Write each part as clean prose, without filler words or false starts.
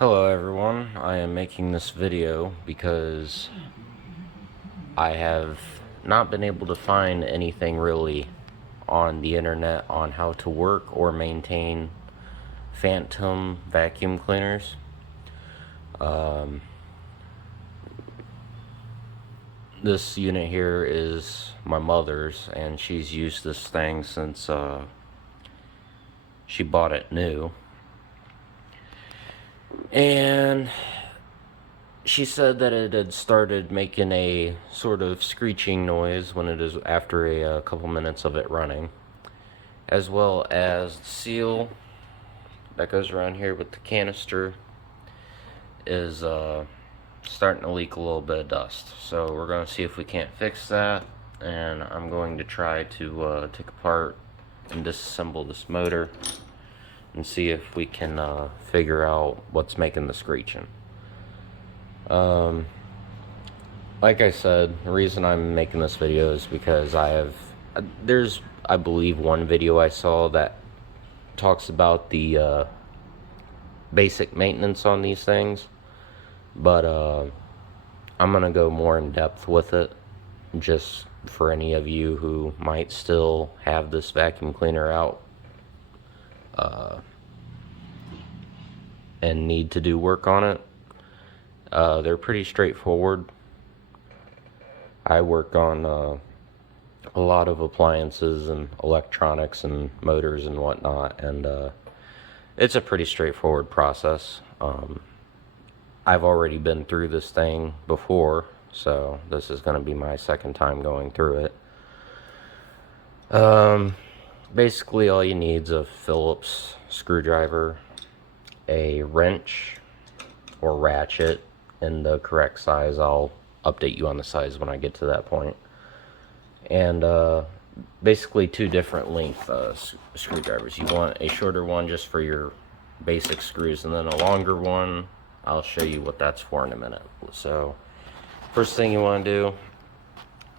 Hello everyone, I am making this video because I have not been able to find anything really on the internet on how to work or maintain Fantom vacuum cleaners. This unit here is my mother's, and she's used this thing since she bought it new. And she said that it had started making a sort of screeching noise when it is after a couple minutes of it running, as well as the seal that goes around here with the canister is starting to leak a little bit of dust. So we're going to see if we can't fix that, and I'm going to try to take apart and disassemble this motor and see if we can figure out what's making the screeching. Like I said, the reason I'm making this video is because there's, I believe, one video I saw that talks about the basic maintenance on these things, but I'm gonna go more in depth with it, just for any of you who might still have this vacuum cleaner out and need to do work on it. They're pretty straightforward. I work on a lot of appliances and electronics and motors and whatnot, and it's a pretty straightforward process. I've already been through this thing before, so this is going to be my second time going through it. Basically all you need is a Phillips screwdriver, a wrench or ratchet in the correct size. I'll update you on the size when I get to that point. And basically two different length screwdrivers. You want a shorter one just for your basic screws, and then a longer one. I'll show you what that's for in a minute. So first thing you want to do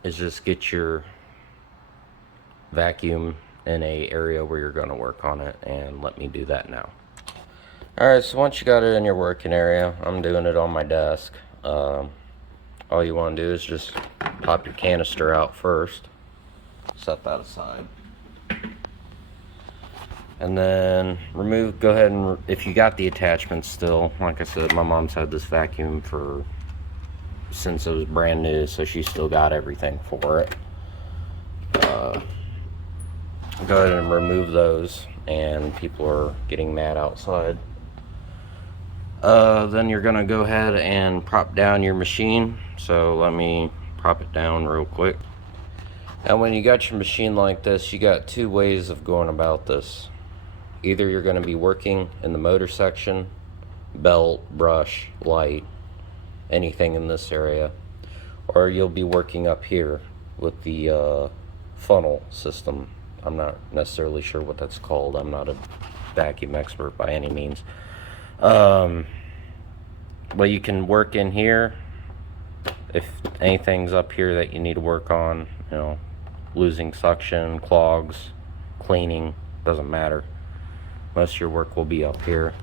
is just get your vacuum in a area where you're going to work on it, and let me do that now. Alright, so once you got it in your working area, I'm doing it on my desk. All you want to do is just pop your canister out first, set that aside, and then go ahead and, if you got the attachment still, like I said, my mom's had this vacuum since it was brand new, so she still got everything for it. Go ahead and remove those, and people are getting mad outside. Then you're gonna go ahead and prop down your machine. So let me prop it down real quick. And when you got your machine like this, you got two ways of going about this. Either you're gonna be working in the motor section, belt, brush, light, anything in this area, or you'll be working up here with the funnel system. I'm not necessarily sure what that's called. I'm not a vacuum expert by any means. But you can work in here if anything's up here that you need to work on, you know, losing suction, clogs, cleaning, doesn't matter. Most of your work will be up here.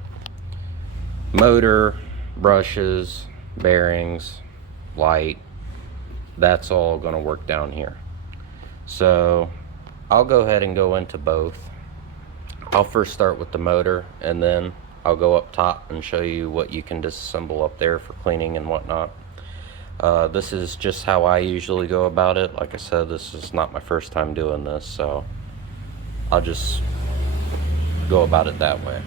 Motor, brushes, bearings, light, that's all going to work down here. So I'll go ahead and go into both. I'll first start with the motor, and then I'll go up top and show you what you can disassemble up there for cleaning and whatnot. This is just how I usually go about it. Like I said, this is not my first time doing this, so I'll just go about it that way.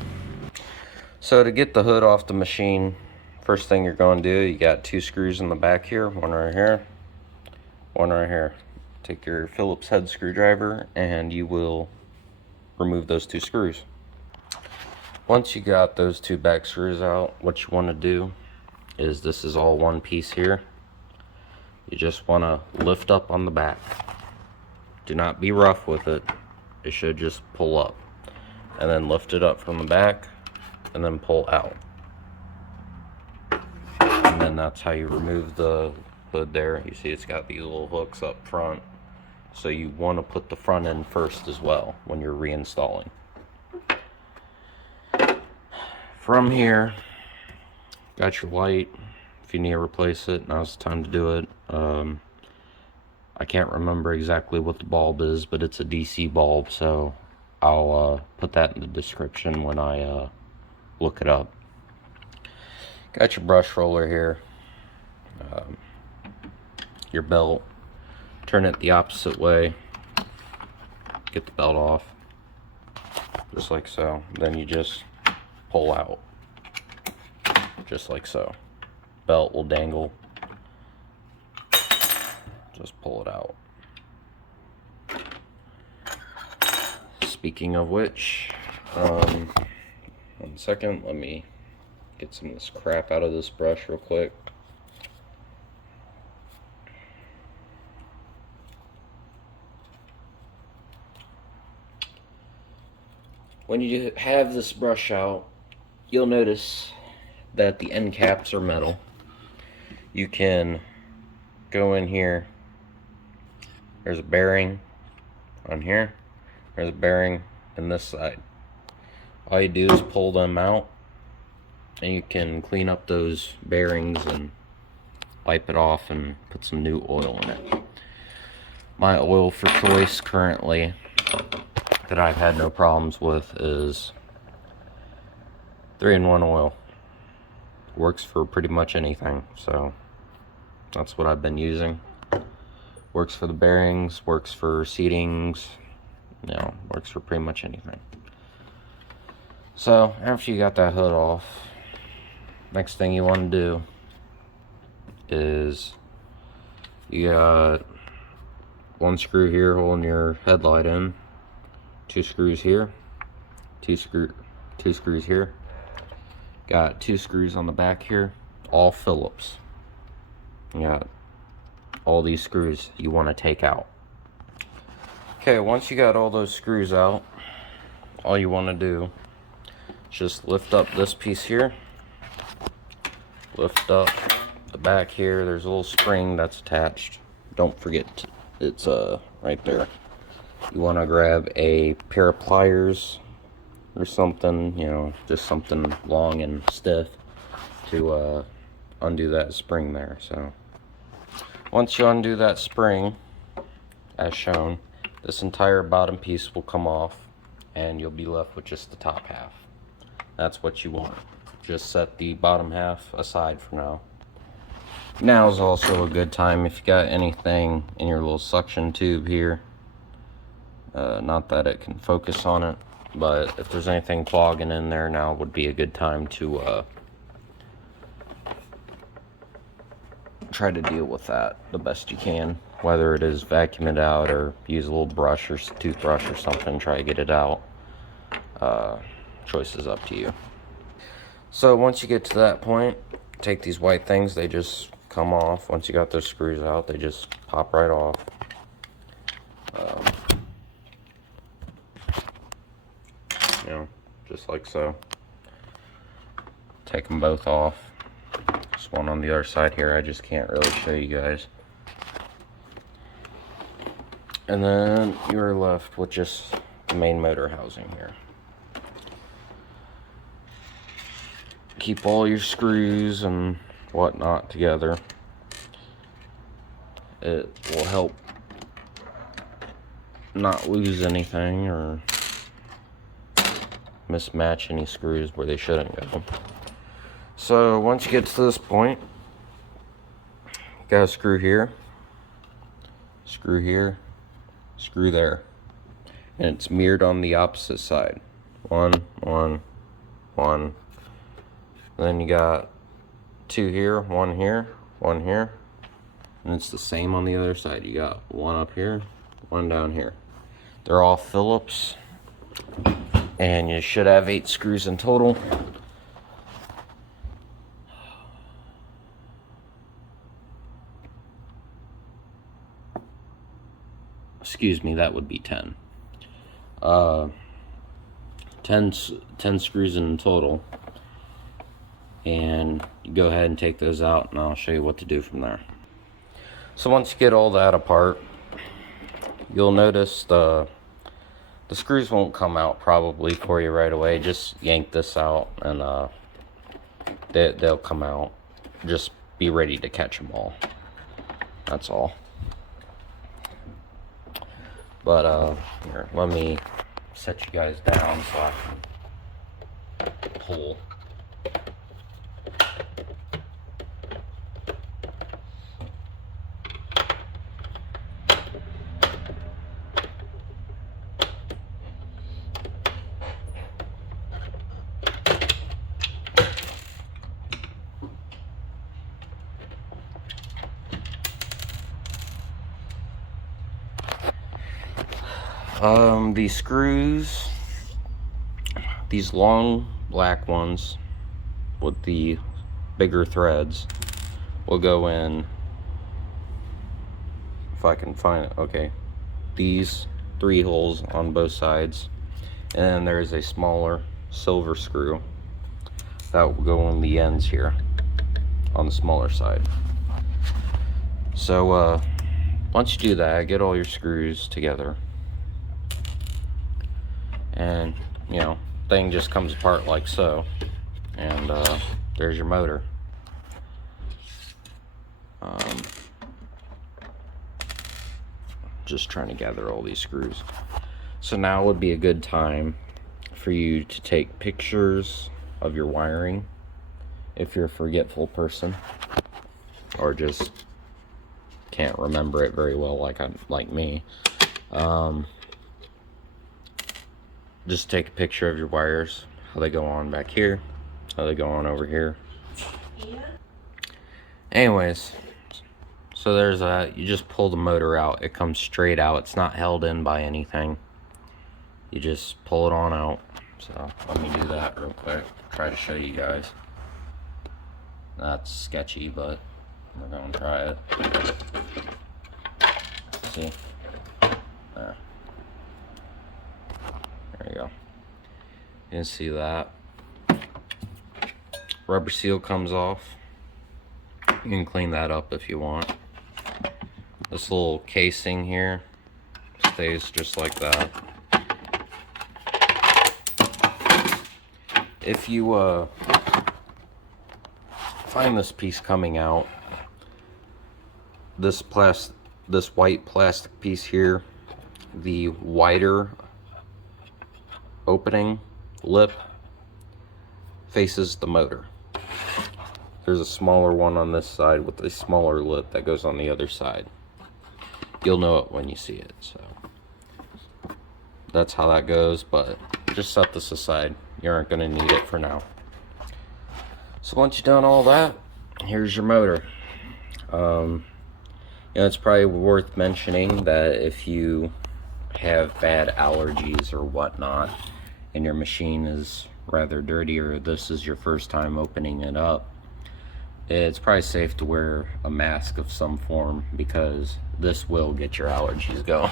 So to get the hood off the machine, first thing you're going to do, you got two screws in the back here, one right here, one right here. Take your Phillips head screwdriver and you will remove those two screws. Once you got those two back screws out, what you want to do is, this is all one piece here. You just want to lift up on the back. Do not be rough with it. It should just pull up. And then lift it up from the back and then pull out. And then that's how you remove the hood there. You see it's got these little hooks up front. So you want to put the front end first as well when you're reinstalling. From here, Got your light. If you need to replace it, now's the time to do it. I can't remember exactly what the bulb is, but it's a DC bulb, so I'll put that in the description when I look it up. Got your brush roller here, your belt. Turn it the opposite way. Get the belt off, just like so. Then you just pull out, just like so. Belt will dangle. Just pull it out. Speaking of which, 1 second, let me get some of this crap out of this brush real quick. When you have this brush out, you'll notice that the end caps are metal. You can go in here. There's a bearing on here. There's a bearing on this side. All you do is pull them out, and you can clean up those bearings and wipe it off and put some new oil in it. My oil for choice currently that I've had no problems with is 3-in-1 oil. Works for pretty much anything, so that's what I've been using. Works for the bearings, works for seatings, you know, works for pretty much anything. So after you got that hood off, next thing you want to do is you got 1 screw here holding your headlight in, 2 screws here, 2 screws here. Got 2 screws on the back here, all Phillips. You got all these screws you want to take out. Okay, once you got all those screws out, all you want to do is just lift up this piece here, lift up the back here. There's a little spring that's attached. Don't forget, it's right there. You want to grab a pair of pliers or something, you know, just something long and stiff to undo that spring there. So once you undo that spring, as shown, this entire bottom piece will come off and you'll be left with just the top half. That's what you want. Just set the bottom half aside for now. Now is also a good time if you got anything in your little suction tube here. Not that it can focus on it, but if there's anything clogging in there, now would be a good time to try to deal with that the best you can. Whether it is vacuum it out or use a little brush or toothbrush or something, try to get it out. Choice is up to you. So once you get to that point, take these white things, they just come off. Once you got those screws out, they just pop right off. You know, just like so. Take them both off. There's one on the other side here, I just can't really show you guys. And then you're left with just the main motor housing here. Keep all your screws and whatnot together. It will help not lose anything or mismatch any screws where they shouldn't go. So once you get to this point, you got a screw here, screw here, screw there, and it's mirrored on the opposite side. One. Then you got 2 here, 1 here, 1 here, and it's the same on the other side. You got 1 up here, 1 down here. They're all Phillips, and you should have 8 screws in total. Excuse me, that would be 10. 10 screws in total. And you go ahead and take those out, and I'll show you what to do from there. So once you get all that apart, you'll notice the screws won't come out probably for you right away. Just yank this out and they'll come out. Just be ready to catch them all. That's all. But here, let me set you guys down so I can pull. These screws, these long black ones with the bigger threads will go in, if I can find it, okay, these 3 holes on both sides, and then there's a smaller silver screw that will go on the ends here on the smaller side. So once you do that, get all your screws together, and you know, thing just comes apart like so, and there's your motor. Just trying to gather all these screws. So now would be a good time for you to take pictures of your wiring if you're a forgetful person, or just can't remember it very well like me. Just take a picture of your wires, how they go on back here, how they go on over here. Anyways, so there's that. You just pull the motor out. It comes straight out. It's not held in by anything. You just pull it on out. So let me do that real quick. Try to show you guys. That's sketchy, but we're gonna try it. See? There. There you go. You can see that. Rubber seal comes off. You can clean that up if you want. This little casing here stays just like that. If you find this piece coming out, this white plastic piece here, the wider opening lip faces the motor. There's a smaller one on this side with a smaller lip that goes on the other side. You'll know it when you see it. So that's how that goes, but just set this aside. You aren't going to need it for now. So once you've done all that, here's your motor. You know, it's probably worth mentioning that if you have bad allergies or whatnot, and your machine is rather dirty, or this is your first time opening it up, it's probably safe to wear a mask of some form, because this will get your allergies going.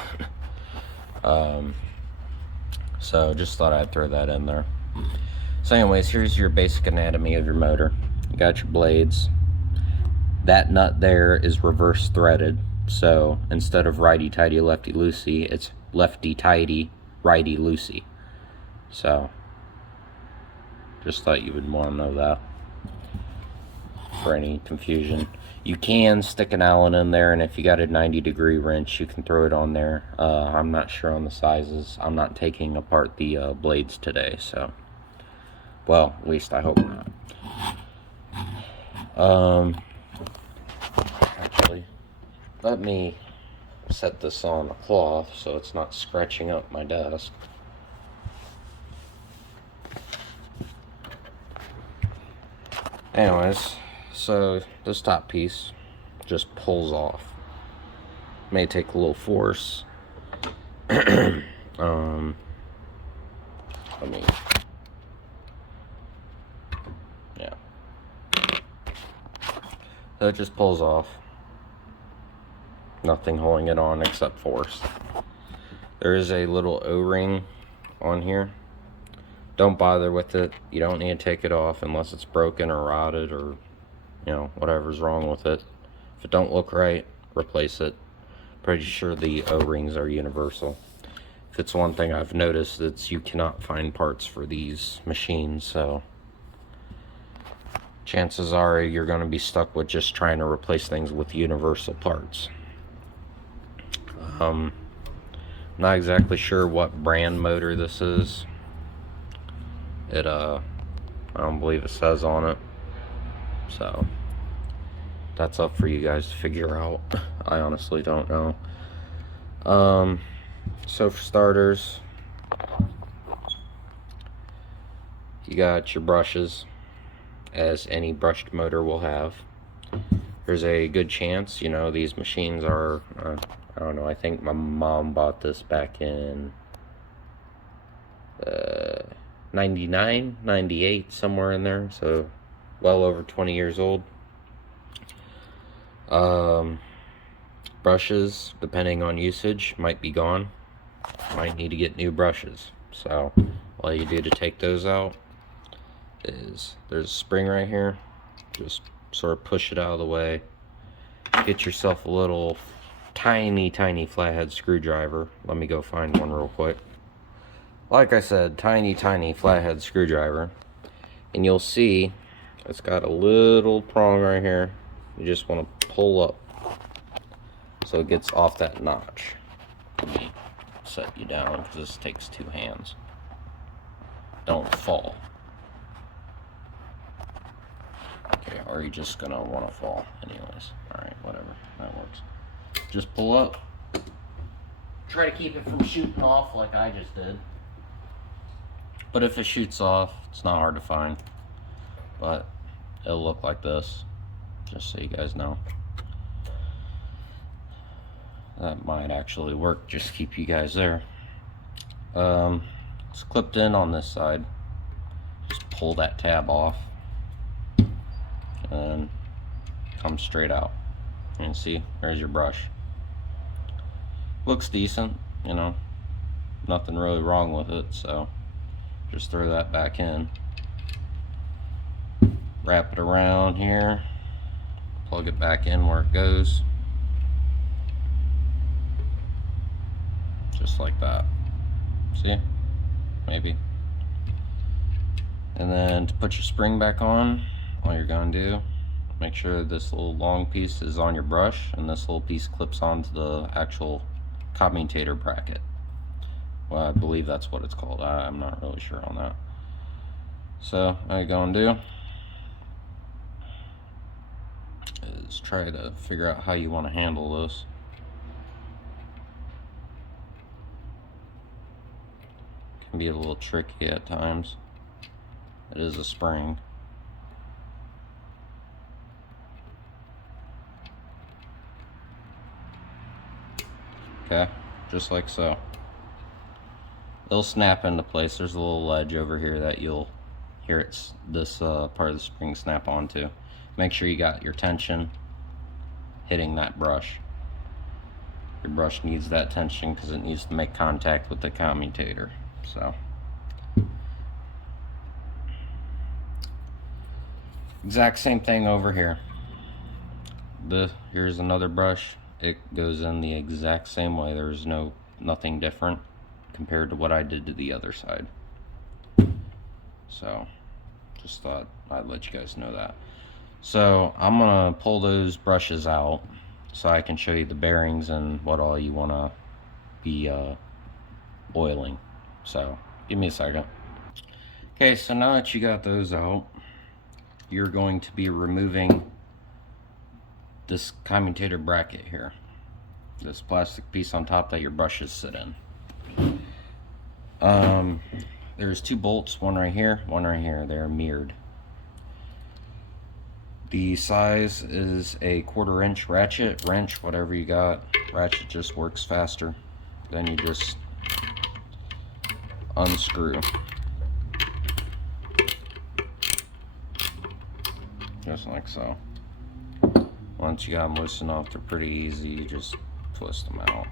So just thought I'd throw that in there. So anyways, here's your basic anatomy of your motor. You got your blades. That nut there is reverse threaded, so instead of righty-tighty, lefty-loosey, it's lefty-tighty, righty-loosey. So just thought you would want to know that for any confusion. You can stick an Allen in there, and if you got a 90-degree wrench, you can throw it on there. I'm not sure on the sizes. I'm not taking apart the blades today, so, well, at least I hope not. Actually, let me set this on a cloth so it's not scratching up my desk. Anyways, so this top piece just pulls off. May take a little force. Let me, yeah. So it just pulls off. Nothing holding it on except force. There is a little O-ring on here. Don't bother with it. You don't need to take it off unless it's broken or rotted, or you know, whatever's wrong with it. If it don't look right, replace it. Pretty sure the O-rings are universal. If it's one thing I've noticed, it's you cannot find parts for these machines, so chances are you're going to be stuck with just trying to replace things with universal parts. Not exactly sure what brand motor this is. I don't believe it says on it, so that's up for you guys to figure out. I honestly don't know. So for starters, you got your brushes, as any brushed motor will have. There's a good chance, you know, these machines are, I don't know, I think my mom bought this back in 99, 98, somewhere in there, so well over 20 years old. Brushes, depending on usage, might be gone. Might need to get new brushes. So all you do to take those out is there's a spring right here. Just sort of push it out of the way. Get yourself a little tiny flathead screwdriver. Let me go find one real quick. Like I said, tiny flathead screwdriver. And you'll see it's got a little prong right here. You just want to pull up so it gets off that notch. Let me set you down because this takes 2 hands. Don't fall. Okay, or you just gonna want to fall anyways. Alright, whatever, that works. Just pull up. Try to keep it from shooting off like I just did. But if it shoots off, it's not hard to find. But it'll look like this, just so you guys know. That might actually work, just keep you guys there. It's clipped in on this side. Just pull that tab off and come straight out. And see, there's your brush. Looks decent, you know, nothing really wrong with it, so just throw that back in. Wrap it around here, plug it back in where it goes. Just like that. See? Maybe. And then to put your spring back on, all you're going to do, make sure this little long piece is on your brush and this little piece clips onto the actual commutator bracket. Well, I believe that's what it's called. I'm not really sure on that. So all you're going to do is try to figure out how you want to handle this. Can be a little tricky at times. It is a spring. Okay, just like so. It'll snap into place. There's a little ledge over here that you'll hear this part of the spring snap onto. Make sure you got your tension hitting that brush. Your brush needs that tension because it needs to make contact with the commutator. So exact same thing over here. Here's another brush. It goes in the exact same way. There's nothing different compared to what I did to the other side. So just thought I'd let you guys know that. So I'm gonna pull those brushes out so I can show you the bearings and what all you want to be oiling. So give me a second. Okay, so now that you got those out, you're going to be removing this commutator bracket here, this plastic piece on top that your brushes sit in. There's 2 bolts, one right here, one right here. They're mirrored. The size is a 1/4 inch ratchet, wrench, whatever you got. Ratchet just works faster. Then you just unscrew. Just like so. Once you got them loose enough, they're pretty easy. You just twist them out.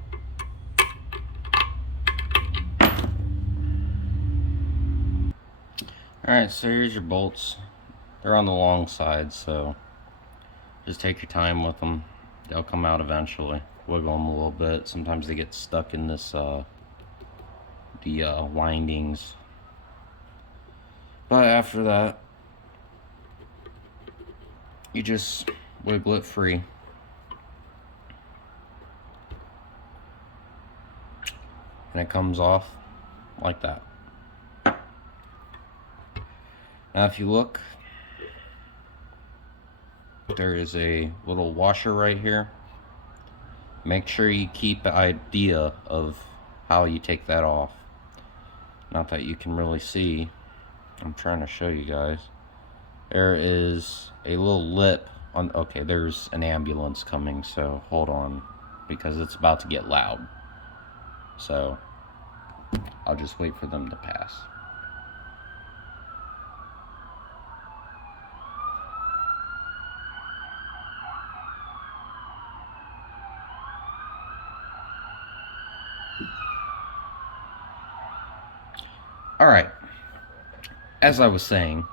Alright, so here's your bolts. They're on the long side, so just take your time with them. They'll come out eventually. Wiggle them a little bit. Sometimes they get stuck in this the windings. But after that, you just wiggle it free. And it comes off like that. Now if you look, there is a little washer right here. Make sure you keep an idea of how you take that off. Not that you can really see. I'm trying to show you guys. There is a little lip on. Okay, there's an ambulance coming, so hold on, because it's about to get loud. So I'll just wait for them to pass. Alright, as I was saying,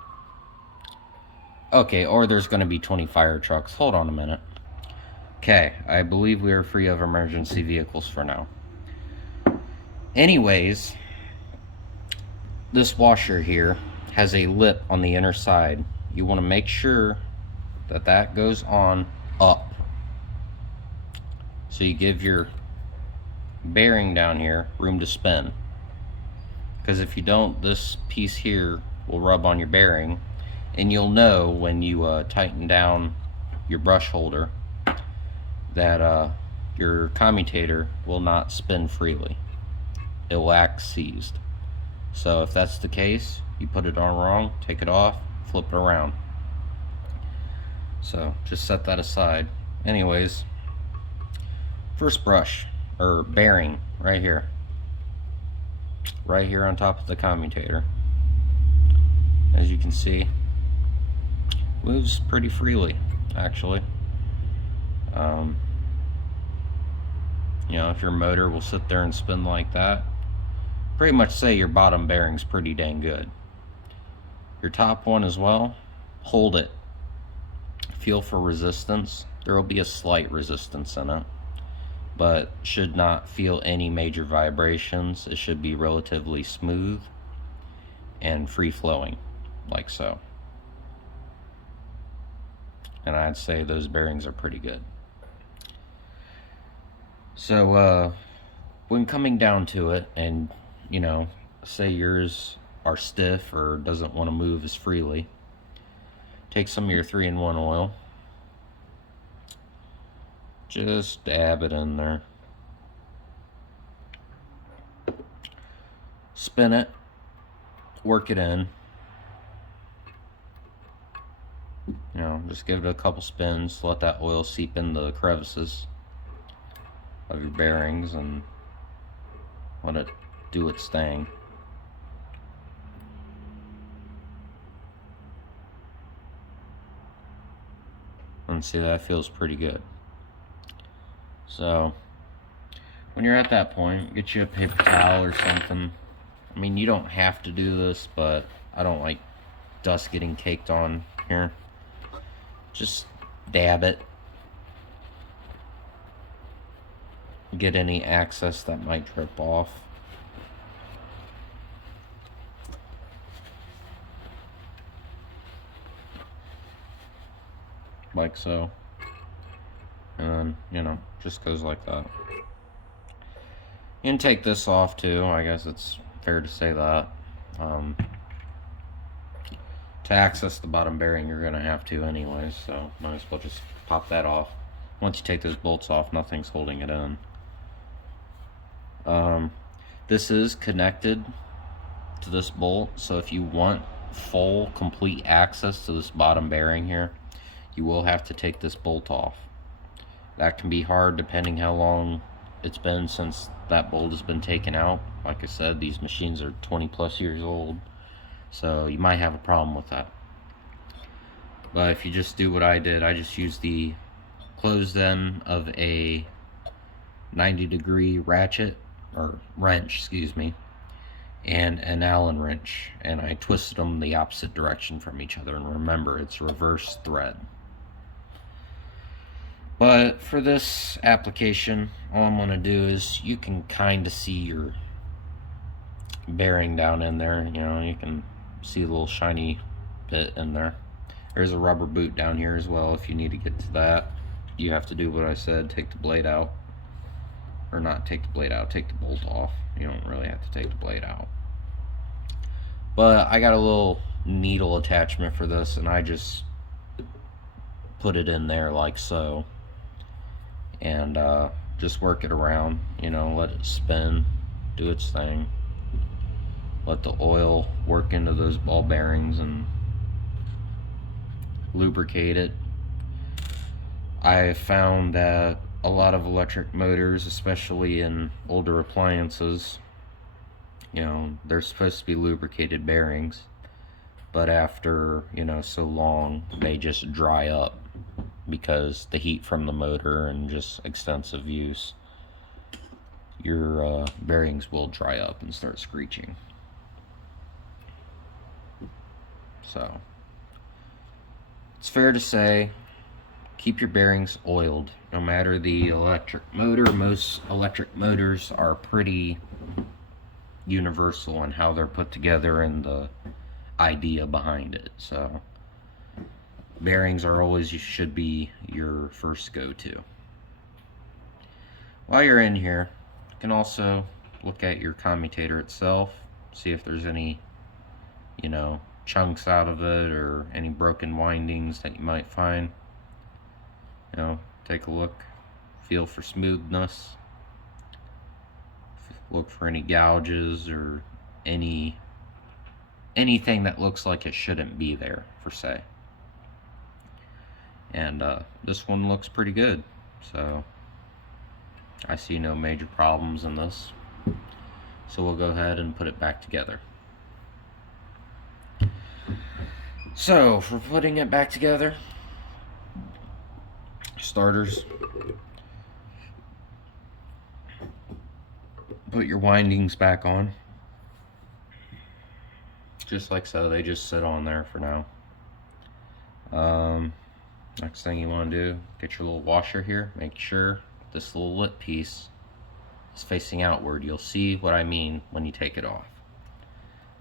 okay, or there's going to be 20 fire trucks. Hold on a minute. Okay, I believe we are free of emergency vehicles for now. Anyways, this washer here has a lip on the inner side. You want to make sure that that goes on up. So you give your bearing down here room to spin. Because if you don't, this piece here will rub on your bearing, and you'll know when you tighten down your brush holder that your commutator will not spin freely. It will act seized. So if that's the case, you put it on wrong, take it off, flip it around. So just set that aside. Anyways, first brush, or bearing, right here. Right here on top of the commutator. As you can see, moves pretty freely, actually. You know, if your motor will sit there and spin like that, pretty much say your bottom bearing's pretty dang good. Your top one as well, hold it. Feel for resistance. There will be a slight resistance in it, but should not feel any major vibrations. It should be relatively smooth and free-flowing, like so. And I'd say those bearings are pretty good. So when coming down to it, and you know, say yours are stiff or doesn't want to move as freely, take some of your 3-in-1 oil, just dab it in there, spin it, work it in. You know, just give it a couple spins, let that oil seep in the crevices of your bearings and let it do its thing. And see, that feels pretty good. So when you're at that point, get you a paper towel or something. I mean, you don't have to do this, but I don't like dust getting caked on here. Just dab it. Get any excess that might drip off. Like so. And then, you know, just goes like that. You can take this off too, I guess it's fair to say that. To access the bottom bearing, you're going to have to anyways, so might as well just pop that off. Once you take those bolts off, nothing's holding it in. This is connected to this bolt, so if you want full, complete access to this bottom bearing here, you will have to take this bolt off. That can be hard depending how long it's been since that bolt has been taken out. Like I said, these machines are 20+ years old, so you might have a problem with that. But if you just do what I did, I just used the closed end of a 90-degree ratchet, or wrench, excuse me, and an Allen wrench, and I twisted them the opposite direction from each other. And remember, it's reverse thread. But for this application, all I'm going to do is, you can kind of see your bearing down in there. You know, you can see a little shiny bit in there. There's a rubber boot down here as well if you need to get to that. You have to do what I said, take the blade out. Or not take the blade out, take the bolt off. You don't really have to take the blade out. But I got a little needle attachment for this, and I just put it in there like so. And just work it around, you know, let it spin, do its thing. Let the oil work into those ball bearings and lubricate it. I found that a lot of electric motors, especially in older appliances, you know, they're supposed to be lubricated bearings, but after, you know, so long, they just dry up because the heat from the motor and just extensive use, your bearings will dry up and start screeching. So, it's fair to say, keep your bearings oiled, no matter the electric motor. Most electric motors are pretty universal in how they're put together and the idea behind it. So bearings are always, you should be your first go-to. While you're in here, you can also look at your commutator itself, see if there's any, you know, chunks out of it or any broken windings that you might find. You know, take a look, feel for smoothness, look for any gouges or anything that looks like it shouldn't be there, per se. And this one looks pretty good, so I see no major problems in this. So we'll go ahead and put it back together. So for putting it back together, starters, put your windings back on, just like so. They just sit on there for now. Next thing you want to do, get your little washer here. Make sure this little lip piece is facing outward. You'll see what I mean when you take it off.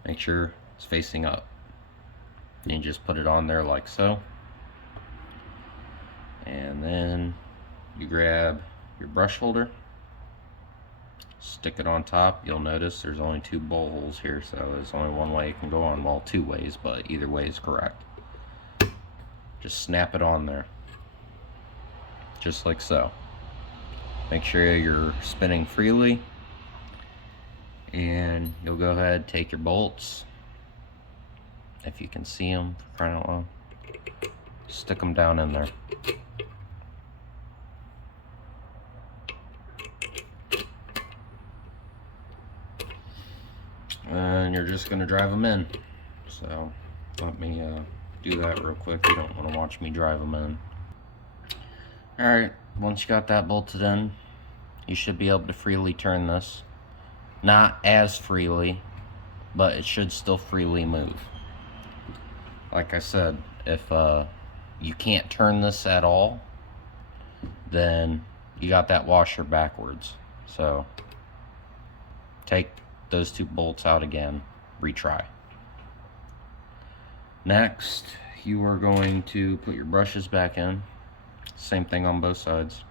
Make sure it's facing up. And you just put it on there like so. And then you grab your brush holder, stick it on top. You'll notice there's only 2 bowl holes here, so there's only one way it can go on. Well, 2 ways, but either way is correct. Just snap it on there, just like so. Make sure you're spinning freely, and you'll go ahead, take your bolts, if you can see them, for crying out loud, stick them down in there. And you're just gonna drive them in. So let me do that real quick. You don't want to watch me drive them in. Alright, once you got that bolted in, you should be able to freely turn this. Not as freely, but it should still freely move. Like I said, if you can't turn this at all, then you got that washer backwards. So take those 2 bolts out again, retry. Next, you are going to put your brushes back in. Same thing on both sides.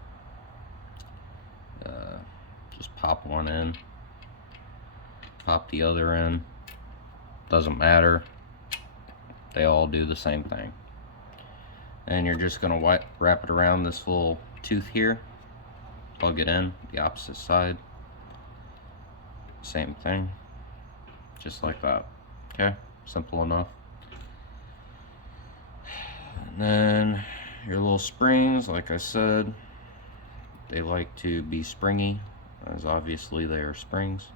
Just pop one in, pop the other in. Doesn't matter. They all do the same thing. And you're just going to wrap it around this little tooth here. Plug it in the opposite side. Same thing. Just like that. Okay? Simple enough. And then your little springs, like I said, they like to be springy, as obviously they are springs.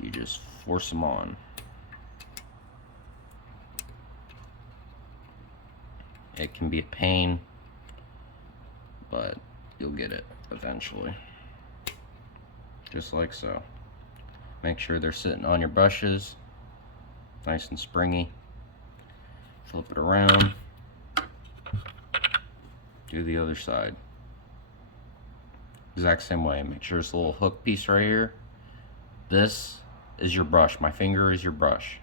You just force them on. It can be a pain, but you'll get it eventually. Just like so. Make sure they're sitting on your brushes, nice and springy. Flip it around. Do the other side. Exact same way. Make sure this little hook piece right here, this is your brush. My finger is your brush.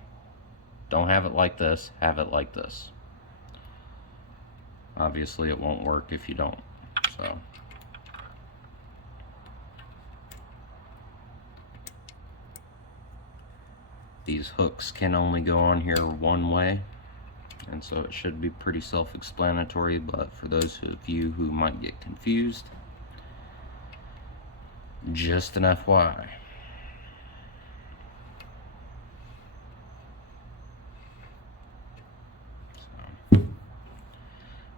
Don't have it like this, have it like this. obviously it won't work if you don't. So these hooks can only go on here one way, and so it should be pretty self-explanatory, but for those of you who might get confused, just an FYI.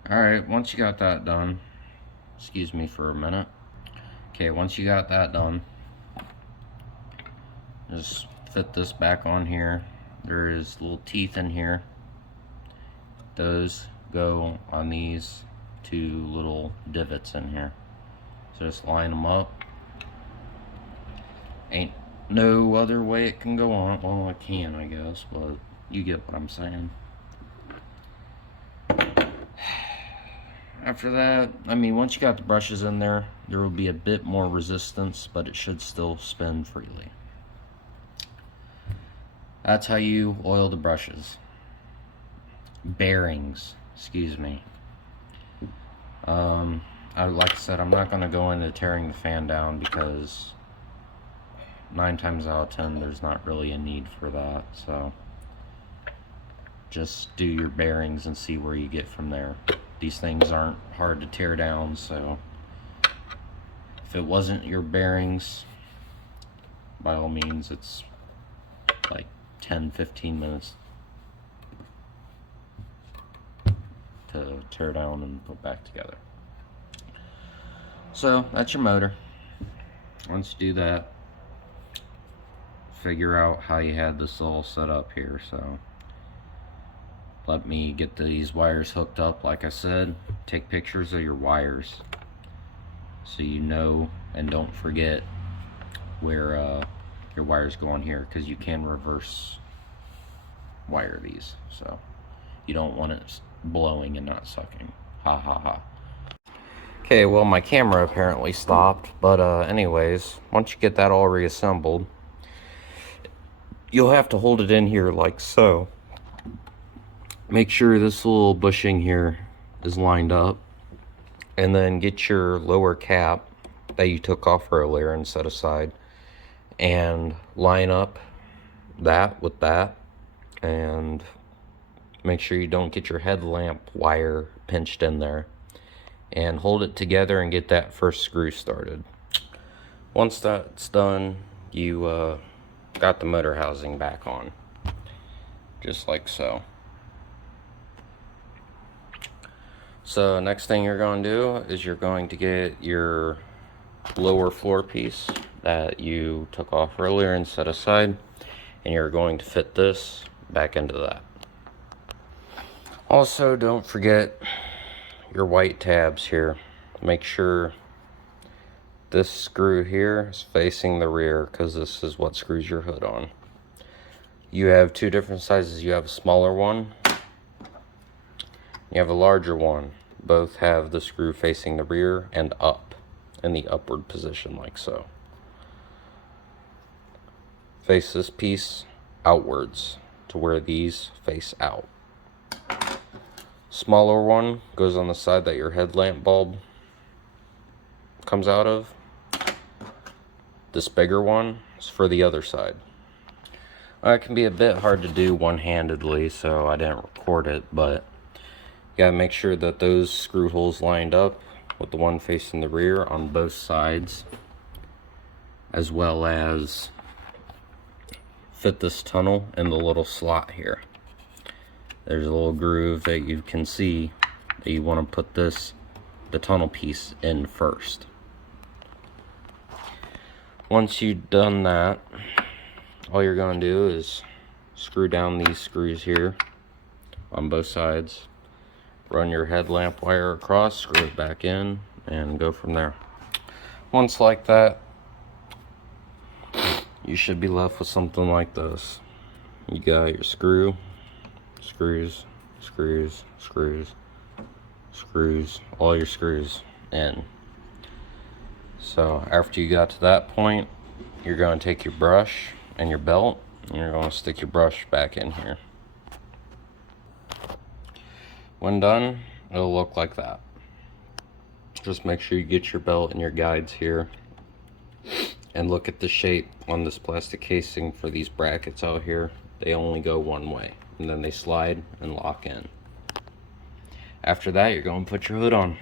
Alright, once you got that done, excuse me for a minute. Okay, once you got that done, just fit this back on here. There is little teeth in here. Those go on these two little divots in here. So just line them up. Ain't no other way it can go on. Well, it can, I guess, but you get what I'm saying. After that, I mean, once you got the brushes in there, there will be a bit more resistance, but it should still spin freely. That's how you oil the brushes. Bearings, excuse me. Like I said, I'm not going to go into tearing the fan down because 9 times out of 10 there's not really a need for that. So just do your bearings and see where you get from there. These things aren't hard to tear down, so if it wasn't your bearings, by all means, it's like 10-15 minutes to tear down and put back together. So that's your motor. Once you do that, figure out how you had this all set up here. So let me get these wires hooked up. Like I said, take pictures of your wires so you know and don't forget where your wires go on here, because you can reverse wire these, so you don't want it blowing and not sucking. Ha ha ha. Okay, well, my camera apparently stopped, but anyways, once you get that all reassembled, you'll have to hold it in here like so. Make sure this little bushing here is lined up, and then get your lower cap that you took off earlier and set aside, and line up that with that, and make sure you don't get your headlamp wire pinched in there, and hold it together and get that first screw started. Once that's done, you got the motor housing back on, just like so. So next thing you're going to do is you're going to get your lower floor piece that you took off earlier and set aside, and you're going to fit this back into that. Also, don't forget your white tabs here. Make sure this screw here is facing the rear, because this is what screws your hood on. You have two different sizes. You have a smaller one, you have a larger one. Both have the screw facing the rear and up in the upward position, like so. Face this piece outwards to where these face out. Smaller one goes on the side that your headlamp bulb comes out of. This bigger one is for the other side. It can be a bit hard to do one-handedly, so I didn't record it, but you gotta make sure that those screw holes lined up with the one facing the rear on both sides, as well as fit this tunnel in the little slot here. There's a little groove that you can see that you want to put the tunnel piece in first. Once you've done that, all you're going to do is screw down these screws here on both sides, run your headlamp wire across, screw it back in, and go from there. Once like that, you should be left with something like this. You got your screws, all your screws in. So after you got to that point, you're going to take your brush and your belt, and you're going to stick your brush back in here. When done, it'll look like that. Just make sure you get your belt and your guides here, and look at the shape on this plastic casing for these brackets out here. They only go one way, and then they slide and lock in. After that, you're going to put your hood on.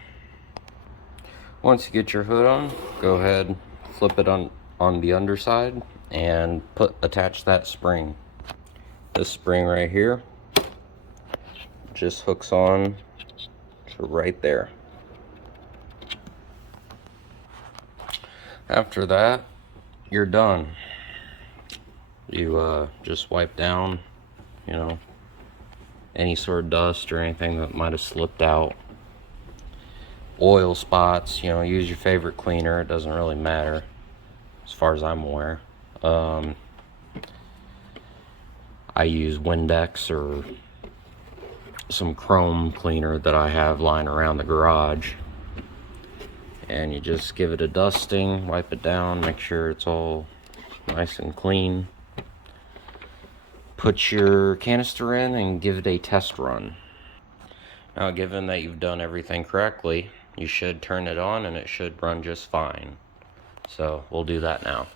Once you get your hood on, go ahead, flip it on the underside, and attach that spring. This spring right here just hooks on to right there. After that, you're done. You just wipe down, you know, any sort of dust or anything that might have slipped out. Oil spots, you know, use your favorite cleaner. It doesn't really matter as far as I'm aware. I use Windex or some chrome cleaner that I have lying around the garage. And you just give it a dusting, wipe it down, make sure it's all nice and clean. Put your canister in and give it a test run. Now, given that you've done everything correctly, you should turn it on and it should run just fine. So we'll do that now.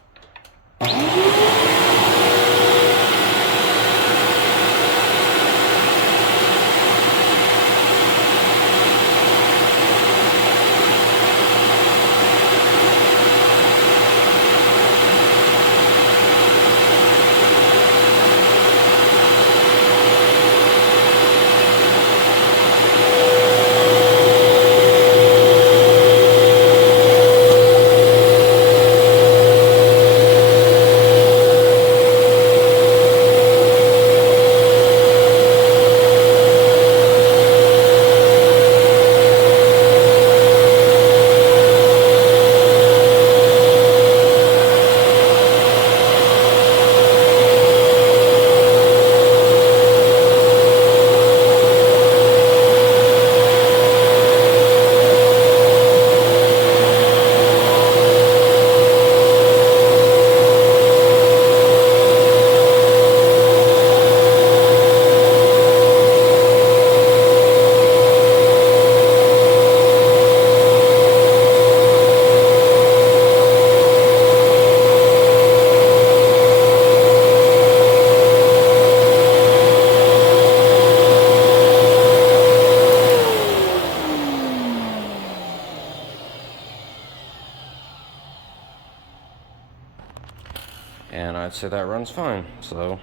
And I'd say that runs fine. So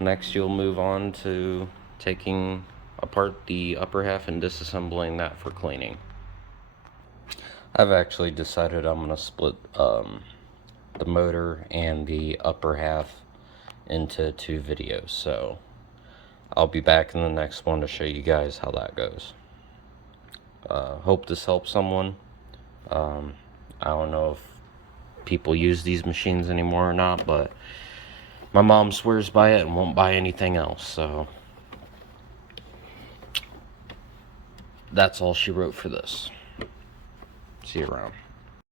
next you'll move on to taking apart the upper half and disassembling that for cleaning. I've actually decided I'm going to split the motor and the upper half into 2 videos. So I'll be back in the next one to show you guys how that goes. Hope this helps someone. I don't know if people use these machines anymore or not, but my mom swears by it and won't buy anything else, so that's all she wrote for this. See you around.